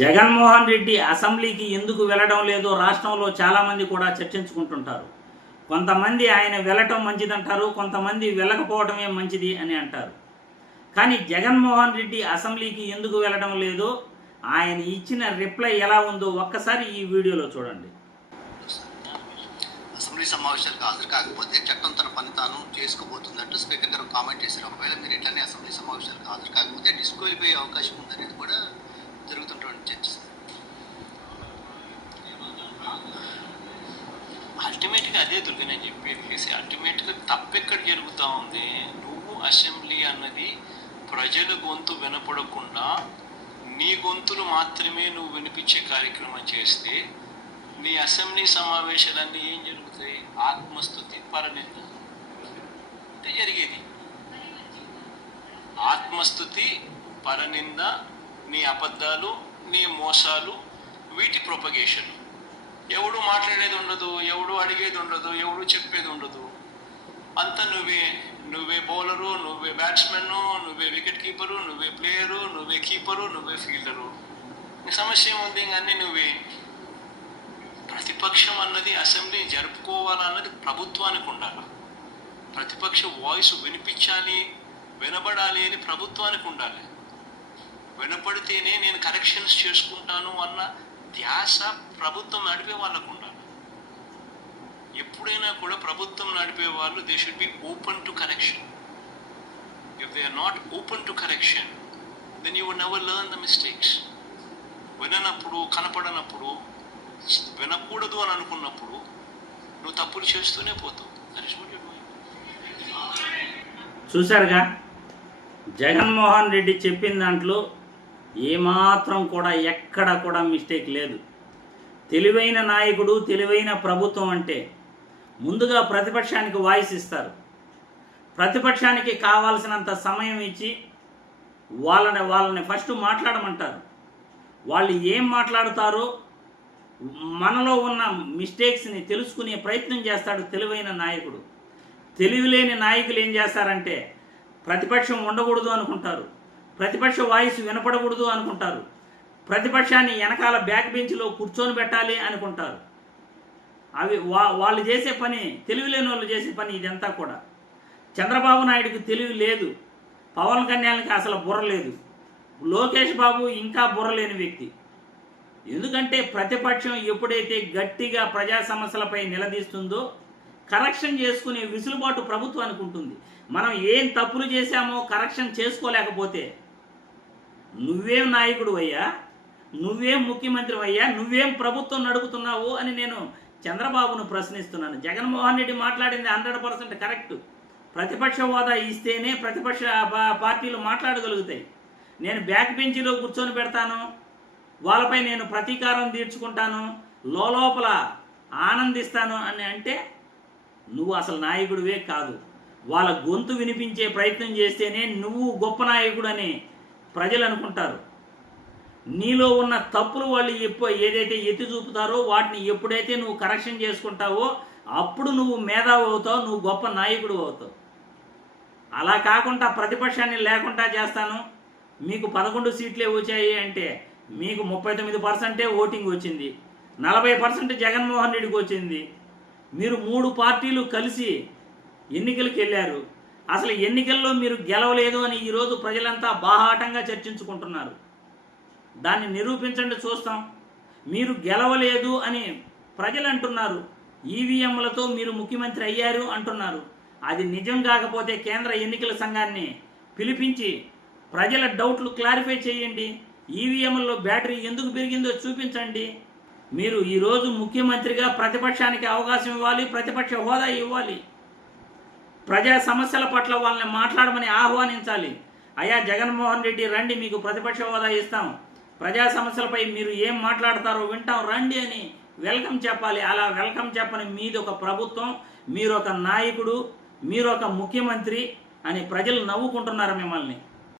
జగన్మోహన్ రెడ్డి అసెంబ్లీకి ఎందుకు వెళ్ళడం లేదో రాష్ట్రంలో చాలామంది కూడా చర్చించుకుంటుంటారు. కొంతమంది ఆయన వెళ్ళటం మంచిదంటారు, కొంతమంది వెళ్ళకపోవడమే మంచిది అని అంటారు. కానీ జగన్మోహన్ రెడ్డి అసెంబ్లీకి ఎందుకు వెళ్ళడం లేదో, ఆయన ఇచ్చిన రిప్లై ఎలా ఉందో ఒక్కసారి ఈ వీడియోలో చూడండి. అసెంబ్లీ సమావేశాలకు హాజరు కాకపోతే చట్టం తన పని తాను చేసుకోబోతుందంటూ స్పీకర్ గారు కామెంట్ చేశారు. ఒకవేళ మీరు ఇట్లానే అసెంబ్లీ సమావేశాలకు హాజరు కాకపోతే డిస్క్వాలిఫై అయ్యే అవకాశం ఉందనేది కూడా జరుగుతున్నటువంటి చర్చ. అల్టిమేట్గా అదే దుర్గా నేను చెప్పేసి, అల్టిమేట్గా తప్పెక్కడ జరుగుతూ ఉంది. నువ్వు అసెంబ్లీ అన్నది ప్రజల గొంతు వినపడకుండా నీ గొంతులు మాత్రమే నువ్వు వినిపించే కార్యక్రమం చేస్తే నీ అసెంబ్లీ సమావేశాలన్నీ ఏం జరుగుతాయి? ఆత్మస్తుతి, పరనింద అంటే జరిగేది. ఆత్మస్తుతి, పరనింద, నీ అబద్ధాలు, నీ మోసాలు, వీటి ప్రొపగేషన్. ఎవడు మాట్లాడేది ఉండదు, ఎవడు అడిగేది ఉండదు, ఎవడు చెప్పేది ఉండదు. అంతా నువ్వే బౌలరు, నువ్వే బ్యాట్స్మెన్ను, నువ్వే వికెట్ కీపరు, నువ్వే ప్లేయరు, నువ్వే కీపరు, నువ్వే ఫీల్డరు. నీ సమస్య ఏముంది? అన్నీ నువ్వే. ప్రతిపక్షం అన్నది అసెంబ్లీ జరుపుకోవాలన్నది ప్రభుత్వానికి ఉండాలి. ప్రతిపక్ష వాయిస్ వినిపించాలి, వినబడాలి అని ప్రభుత్వానికి ఉండాలి. వినపడితేనే నేను కరెక్షన్స్ చేసుకుంటాను అన్న ధ్యాస ప్రభుత్వం నడిపే వాళ్ళకు ఉండాలి. ఎప్పుడైనా కూడా ప్రభుత్వం నడిపే వాళ్ళు they should be open to correction. If they are not open to correction then you would never learn the mistakes. విననప్పుడు, కనపడనప్పుడు, వినకూడదు అని అనుకున్నప్పుడు నువ్వు తప్పులు చేస్తూనే పోతావు. చూశారుగా, జగన్మోహన్ రెడ్డి చెప్పిన దాంట్లో ఏమాత్రం కూడా ఎక్కడ కూడా మిస్టేక్ లేదు. తెలివైన నాయకుడు, తెలివైన ప్రభుత్వం అంటే ముందుగా ప్రతిపక్షానికి వాయిస్ ఇస్తారు. ప్రతిపక్షానికి కావాల్సినంత సమయం ఇచ్చి వాళ్ళని ఫస్ట్ మాట్లాడమంటారు. వాళ్ళు ఏం మాట్లాడతారో మనలో ఉన్న మిస్టేక్స్ని తెలుసుకునే ప్రయత్నం చేస్తాడు తెలివైన నాయకుడు. తెలివిలేని నాయకులు ఏం చేస్తారంటే ప్రతిపక్షం ఉండకూడదు అనుకుంటారు, ప్రతిపక్ష వాయిస్ వినపడకూడదు అనుకుంటారు, ప్రతిపక్షాన్ని వెనకాల బ్యాక్ బెంచ్లో కూర్చొని పెట్టాలి అనుకుంటారు. అవి వాళ్ళు చేసే పని, తెలివిలేని వాళ్ళు చేసే పని ఇదంతా కూడా. చంద్రబాబు నాయుడుకి తెలివి లేదు, పవన్ కళ్యాణ్కి అసలు బుర్ర లేదు, లోకేష్ బాబు ఇంకా బుర్ర లేని వ్యక్తి. ఎందుకంటే ప్రతిపక్షం ఎప్పుడైతే గట్టిగా ప్రజా సమస్యలపై నిలదీస్తుందో కరెక్షన్ చేసుకునే విసులుబాటు ప్రభుత్వానికి ఉంటుంది. మనం ఏం తప్పులు చేశామో కరెక్షన్ చేసుకోలేకపోతే నువ్వేం నాయకుడు అయ్యా, నువ్వేం ముఖ్యమంత్రి అయ్యా, నువ్వేం ప్రభుత్వం నడుపుతున్నావు అని నేను చంద్రబాబును ప్రశ్నిస్తున్నాను. జగన్మోహన్ రెడ్డి మాట్లాడింది 100% కరెక్ట్. ప్రతిపక్ష హోదా ఇస్తేనే ప్రతిపక్ష పార్టీలు మాట్లాడగలుగుతాయి. నేను బ్యాక్ బెంచీలో కూర్చొని పెడతాను, వాళ్ళపై నేను ప్రతీకారం తీర్చుకుంటాను, లోపల ఆనందిస్తాను అని అంటే నువ్వు అసలు నాయకుడివే కాదు. వాళ్ళ గొంతు వినిపించే ప్రయత్నం చేస్తేనే నువ్వు గొప్ప నాయకుడు అని ప్రజలు అనుకుంటారు. నీలో ఉన్న తప్పులు వాళ్ళు ఏదైతే ఎత్తి చూపుతారో వాటిని ఎప్పుడైతే నువ్వు కరెక్షన్ చేసుకుంటావో అప్పుడు నువ్వు మేధావి అవుతావు, నువ్వు గొప్ప నాయకుడు అవుతావు. అలా కాకుండా ప్రతిపక్షాన్ని లేకుండా చేస్తాను, మీకు 11 సీట్లే వచ్చాయి అంటే మీకు 39% ఓటింగ్ వచ్చింది, 40% జగన్మోహన్ రెడ్డికి వచ్చింది. మీరు 3 పార్టీలు కలిసి ఎన్నికలకు వెళ్ళారు. అసలు ఎన్నికల్లో మీరు గెలవలేదు అని ఈరోజు ప్రజలంతా బాహాటంగా చర్చించుకుంటున్నారు. దాన్ని నిరూపించండి, చూస్తాం. మీరు గెలవలేదు అని ప్రజలు అంటున్నారు, ఈవీఎంలతో మీరు ముఖ్యమంత్రి అయ్యారు అంటున్నారు. అది నిజం కాకపోతే కేంద్ర ఎన్నికల సంఘాన్ని పిలిపించి ప్రజల డౌట్లు క్లారిఫై చేయండి. ఈవీఎంలలో బ్యాటరీ ఎందుకు పెరిగిందో చూపించండి. మీరు ఈరోజు ముఖ్యమంత్రిగా ప్రతిపక్షానికి అవకాశం ఇవ్వాలి, ప్రతిపక్ష హోదా ఇవ్వాలి, ప్రజా సమస్యల పట్ల వాళ్ళని మాట్లాడమని ఆహ్వానించాలి. అయ్యా జగన్మోహన్ రెడ్డి రండి, మీకు ప్రతిపక్ష హోదా ఇస్తాం, ప్రజా సమస్యలపై మీరు ఏం మాట్లాడతారో వింటాం రండి అని వెల్కమ్ చెప్పాలి. అలా వెల్కమ్ చెప్పని మీది ఒక ప్రభుత్వం, మీరు ఒక నాయకుడు, మీరు ఒక ముఖ్యమంత్రి అని ప్రజలు నవ్వుకుంటున్నారు మిమ్మల్ని.